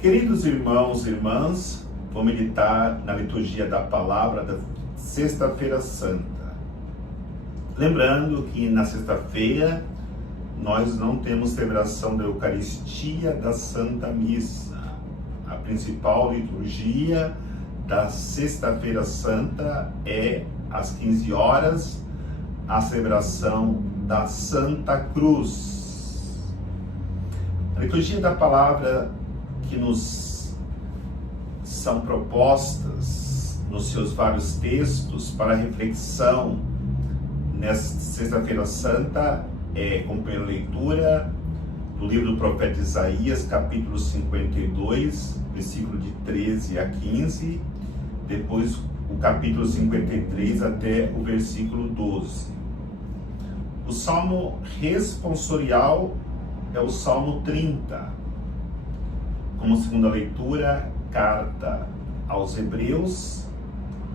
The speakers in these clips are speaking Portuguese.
Queridos irmãos e irmãs, vou meditar na liturgia da palavra da Sexta-feira Santa. Lembrando que na sexta-feira nós não temos celebração da Eucaristia da Santa Missa. A principal liturgia da Sexta-feira Santa é às 15 horas, a celebração da Santa Cruz. A liturgia da palavra que nos são propostas nos seus vários textos para reflexão nesta Sexta-feira Santa é como primeira leitura do livro do profeta Isaías, capítulo 52, versículo de 13 a 15, depois o capítulo 53 até o versículo 12. O salmo responsorial é o Salmo 30. Como segunda leitura, carta aos Hebreus,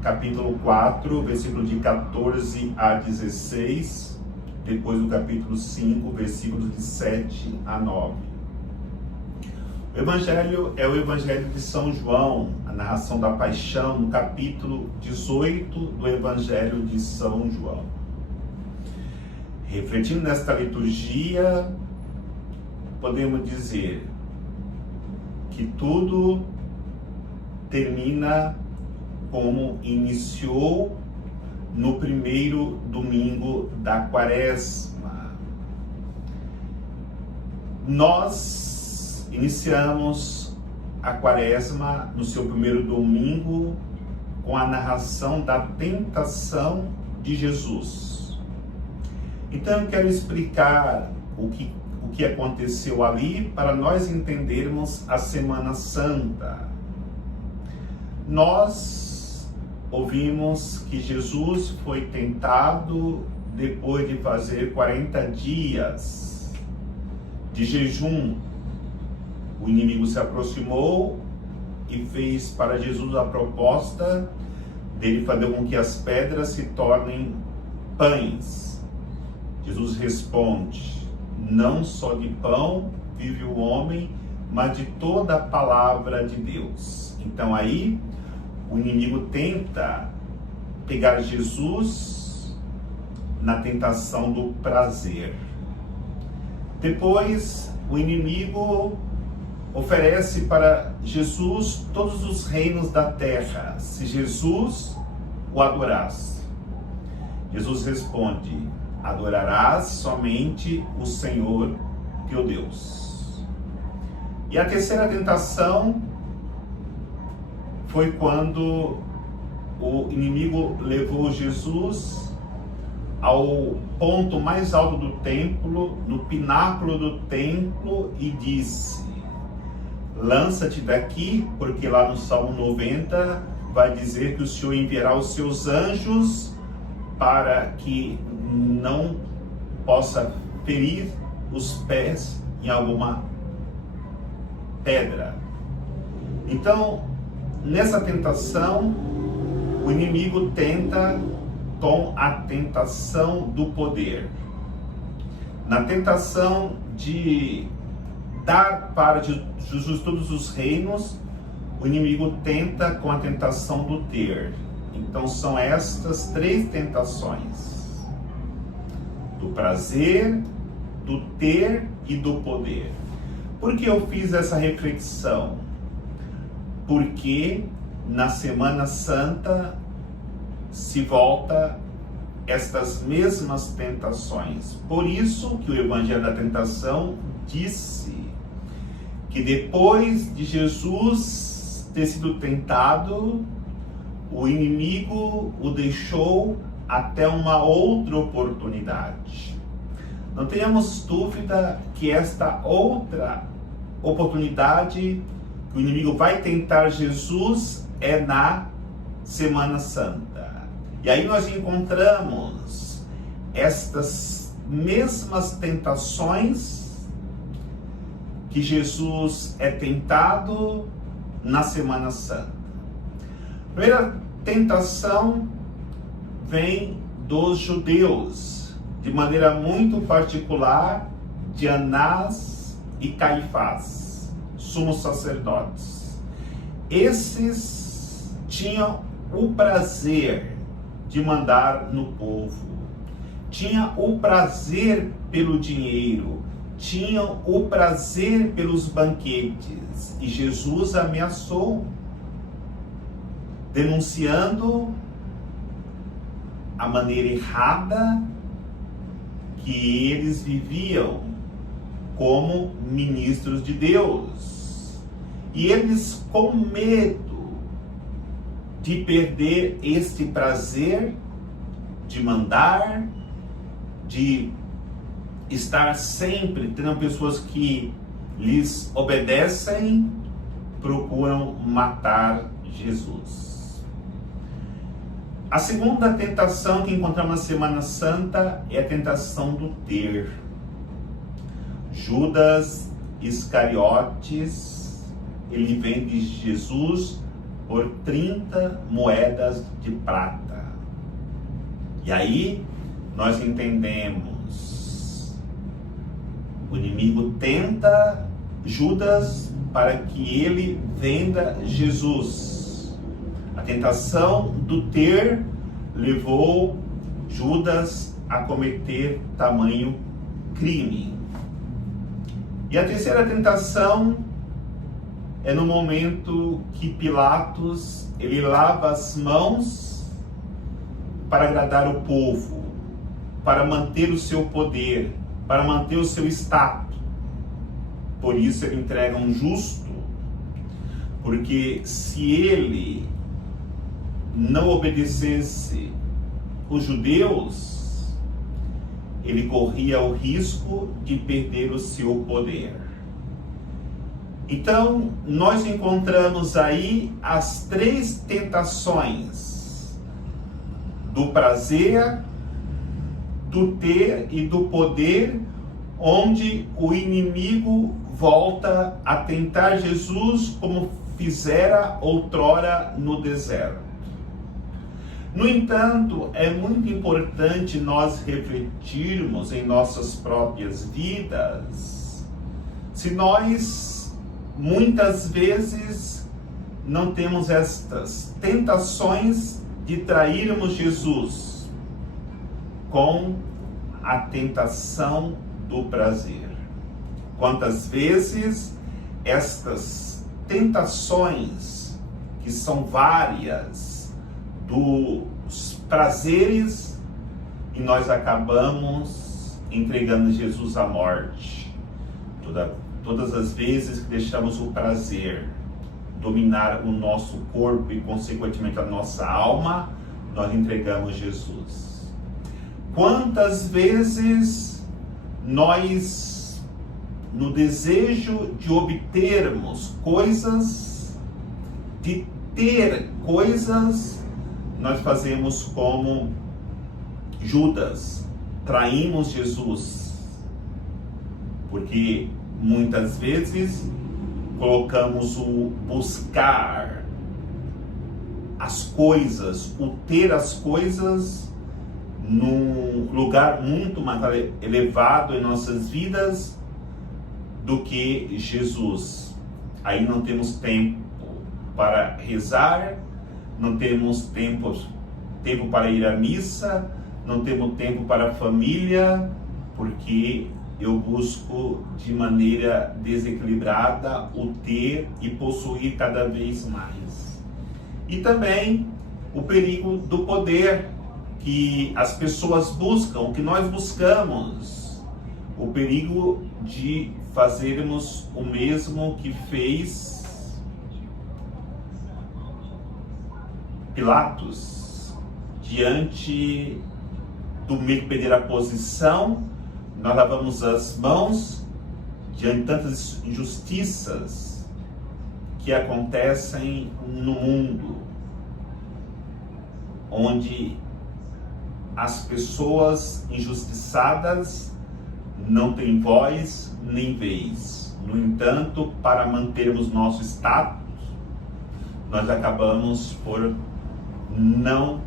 capítulo 4, versículo de 14 a 16, depois o capítulo 5, versículos de 7 a 9. O Evangelho é o Evangelho de São João, a narração da paixão, no capítulo 18 do Evangelho de São João. Refletindo nesta liturgia, podemos dizer que tudo termina como iniciou no primeiro domingo da Quaresma. Nós iniciamos a Quaresma no seu primeiro domingo com a narração da tentação de Jesus. Então eu quero explicar o que aconteceu ali para nós entendermos a Semana Santa. Nós ouvimos que Jesus foi tentado depois de fazer 40 dias de jejum. O inimigo se aproximou e fez para Jesus a proposta dele fazer com que as pedras se tornem pães. Jesus responde: não só de pão vive o homem, mas de toda a palavra de Deus. Então aí o inimigo tenta pegar Jesus na tentação do prazer. Depois o inimigo oferece para Jesus todos os reinos da terra, se Jesus o adorasse. Jesus responde: adorarás somente o Senhor teu Deus. E a terceira tentação foi quando o inimigo levou Jesus ao ponto mais alto do templo, no pináculo do templo, e disse: lança-te daqui, porque lá no Salmo 90 vai dizer que o Senhor enviará os seus anjos para que não possa ferir os pés em alguma pedra. Então, nessa tentação, o inimigo tenta com a tentação do poder. Na tentação de dar para Jesus todos os reinos, o inimigo tenta com a tentação do ter. Então, são estas três tentações: do prazer, do ter e do poder. Por que eu fiz essa reflexão? Porque na Semana Santa se volta estas mesmas tentações. Por isso que o Evangelho da Tentação disse que depois de Jesus ter sido tentado, o inimigo o deixou até uma outra oportunidade. Não tenhamos dúvida que esta outra oportunidade que o inimigo vai tentar Jesus é na Semana Santa. E aí nós encontramos estas mesmas tentações que Jesus é tentado na Semana Santa. A primeira tentação vem dos judeus, de maneira muito particular de Anás e Caifás. sumos sacerdotes. Esses tinham o prazer de mandar no povo, tinham o prazer pelo dinheiro, tinham o prazer pelos banquetes. E Jesus ameaçou, denunciando a maneira errada que eles viviam como ministros de Deus. E eles, com medo de perder este prazer de mandar, de estar sempre tendo pessoas que lhes obedecem, procuram matar Jesus. A segunda tentação que encontramos na Semana Santa é a tentação do ter. Judas Iscariotes, ele vende Jesus por 30 moedas de prata. E aí nós entendemos, o inimigo tenta Judas para que ele venda Jesus. A tentação do ter levou Judas a cometer tamanho crime. E a terceira tentação é no momento que Pilatos, ele lava as mãos para agradar o povo, para manter o seu poder, para manter o seu status. Por isso ele entrega um justo, porque se ele não obedecesse os judeus, ele corria o risco de perder o seu poder. Então, nós encontramos aí as três tentações do prazer, do ter e do poder, onde o inimigo volta a tentar Jesus como fizera outrora no deserto. No entanto, é muito importante nós refletirmos em nossas próprias vidas se nós muitas vezes não temos estas tentações de trairmos Jesus com a tentação do prazer. Quantas vezes estas tentações, que são várias, dos prazeres, e nós acabamos entregando Jesus à morte. Todas as vezes que deixamos o prazer dominar o nosso corpo e, consequentemente, a nossa alma, nós entregamos Jesus. Quantas vezes nós, no desejo de obtermos coisas, de ter coisas, nós fazemos como Judas, traímos Jesus, porque muitas vezes colocamos o buscar as coisas, o ter as coisas, num lugar muito mais elevado em nossas vidas do que Jesus. Aí não temos tempo para rezar, não temos tempo para ir à missa, não temos tempo para a família, porque eu busco de maneira desequilibrada o ter e possuir cada vez mais. E também o perigo do poder que as pessoas buscam, que nós buscamos, o perigo de fazermos o mesmo que fez Pilatos, diante do medo de perder a posição. Nós lavamos as mãos diante de tantas injustiças que acontecem no mundo, onde as pessoas injustiçadas não têm voz nem vez. No entanto, para mantermos nosso status, nós acabamos por não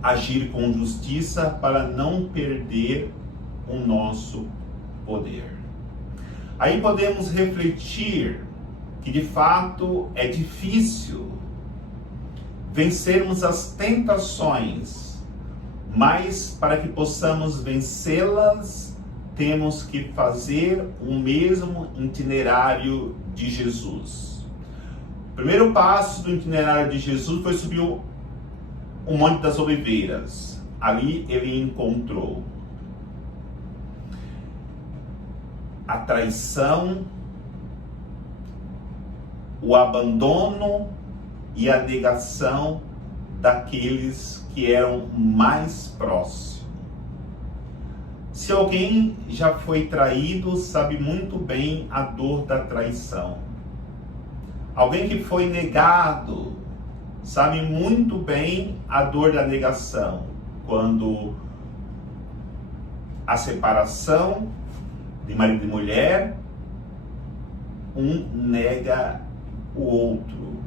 agir com justiça para não perder o nosso poder. Aí podemos refletir que de fato é difícil vencermos as tentações, mas para que possamos vencê-las, temos que fazer o mesmo itinerário de Jesus. O primeiro passo do itinerário de Jesus foi subir o Monte das Oliveiras. Ali ele encontrou a traição, o abandono e a negação daqueles que eram mais próximos. Se alguém já foi traído, sabe muito bem a dor da traição. Alguém que foi negado, sabe muito bem a dor da negação. Quando a separação de marido e mulher, um nega o outro.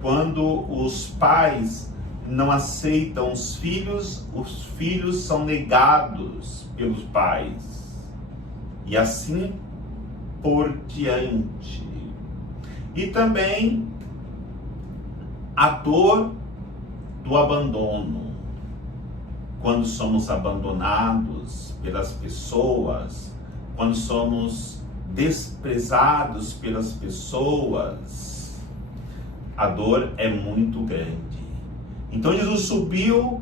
Quando os pais não aceitam os filhos são negados pelos pais. E assim por diante. E também a dor do abandono. Quando somos abandonados pelas pessoas, quando somos desprezados pelas pessoas, a dor é muito grande. Então Jesus subiu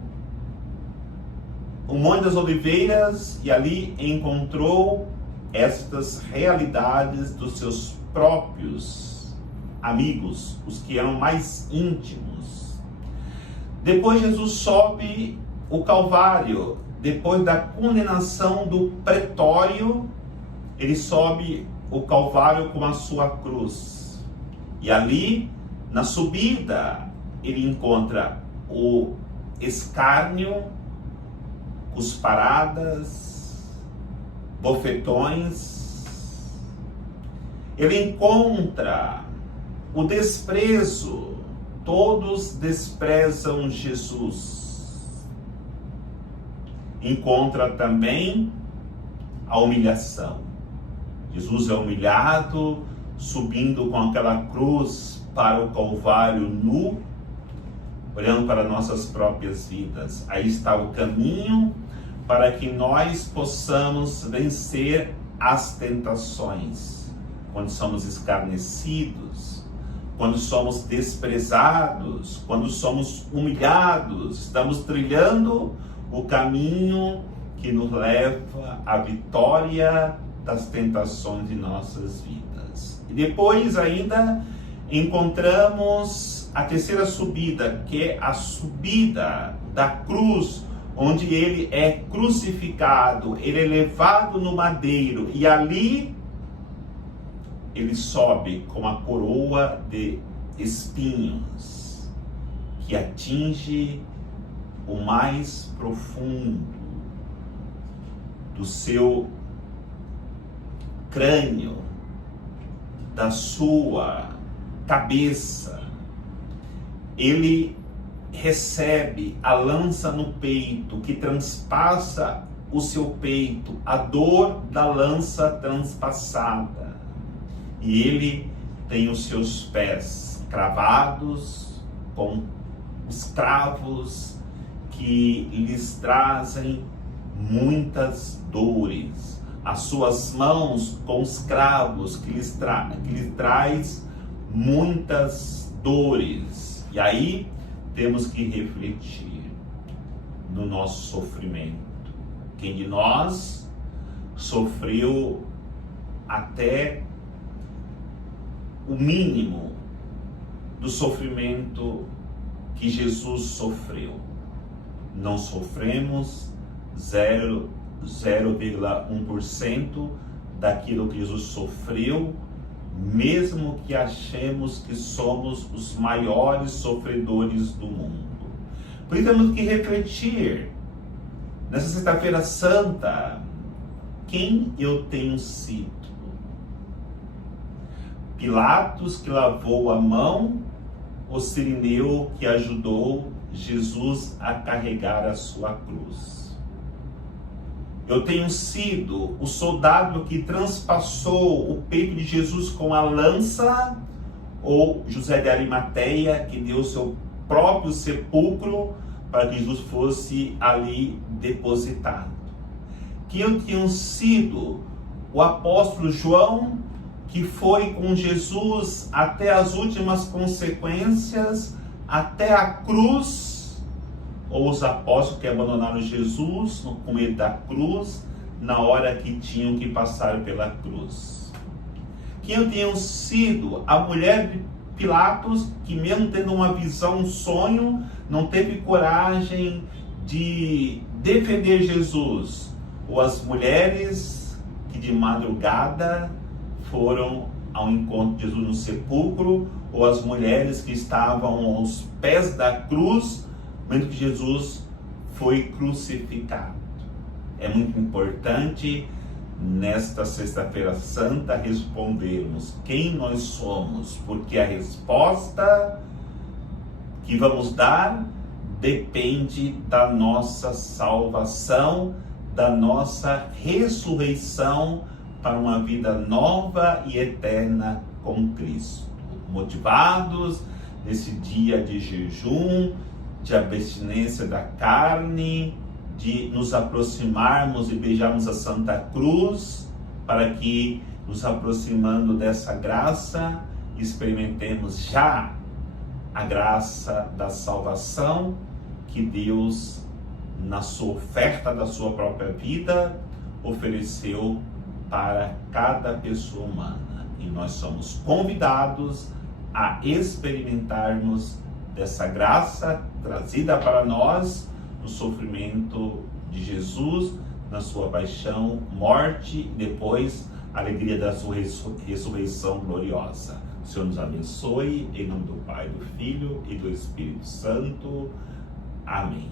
o Monte das Oliveiras e ali encontrou estas realidades dos seus próprios amigos, os que eram mais íntimos. Depois Jesus sobe o Calvário, depois da condenação do pretório, ele sobe o Calvário com a sua cruz. E ali, na subida, ele encontra o escárnio, cusparadas, bofetões. Ele encontra o desprezo. Todos desprezam Jesus. Encontra também a humilhação. Jesus é humilhado, subindo com aquela cruz para o Calvário nu, olhando para nossas próprias vidas. Aí está o caminho para que nós possamos vencer as tentações. Quando somos escarnecidos, quando somos desprezados, quando somos humilhados, estamos trilhando o caminho que nos leva à vitória das tentações de nossas vidas. E depois ainda encontramos a terceira subida, que é a subida da cruz, onde ele é crucificado, ele é levado no madeiro, e ali ele sobe com a coroa de espinhos, que atinge o mais profundo do seu crânio, da sua cabeça. Ele recebe a lança no peito, que transpassa o seu peito, a dor da lança transpassada. E ele tem os seus pés cravados com os cravos que lhes trazem muitas dores. As suas mãos com os cravos que lhes traz muitas dores. E aí temos que refletir no nosso sofrimento. Quem de nós sofreu até o mínimo do sofrimento que Jesus sofreu? Não sofremos 0,1% daquilo que Jesus sofreu, mesmo que achemos que somos os maiores sofredores do mundo. Por isso temos que refletir, nessa sexta-feira santa, quem eu tenho sido? Pilatos que lavou a mão, ou Cirineu que ajudou Jesus a carregar a sua cruz? Eu tenho sido o soldado que transpassou o peito de Jesus com a lança, ou José de Arimateia, que deu seu próprio sepulcro para que Jesus fosse ali depositado? Que eu tenho sido o apóstolo João, que foi com Jesus até as últimas consequências, até a cruz, ou os apóstolos que abandonaram Jesus com medo da cruz, na hora que tinham que passar pela cruz? Que eu tenho sido a mulher de Pilatos, que mesmo tendo uma visão, um sonho, não teve coragem de defender Jesus, ou as mulheres que de madrugada foram ao encontro de Jesus no sepulcro, ou as mulheres que estavam aos pés da cruz, vendo que Jesus foi crucificado. É muito importante nesta Sexta-feira Santa respondermos quem nós somos, porque a resposta que vamos dar depende da nossa salvação, da nossa ressurreição para uma vida nova e eterna com Cristo. Motivados nesse dia de jejum, de abstinência da carne, de nos aproximarmos e beijarmos a Santa Cruz, para que, nos aproximando dessa graça, experimentemos já a graça da salvação que Deus, na sua oferta da sua própria vida, ofereceu para cada pessoa humana. E nós somos convidados a experimentarmos dessa graça trazida para nós no sofrimento de Jesus, na sua paixão, morte e depois a alegria da sua ressurreição gloriosa. O Senhor nos abençoe, em nome do Pai, do Filho e do Espírito Santo. Amém.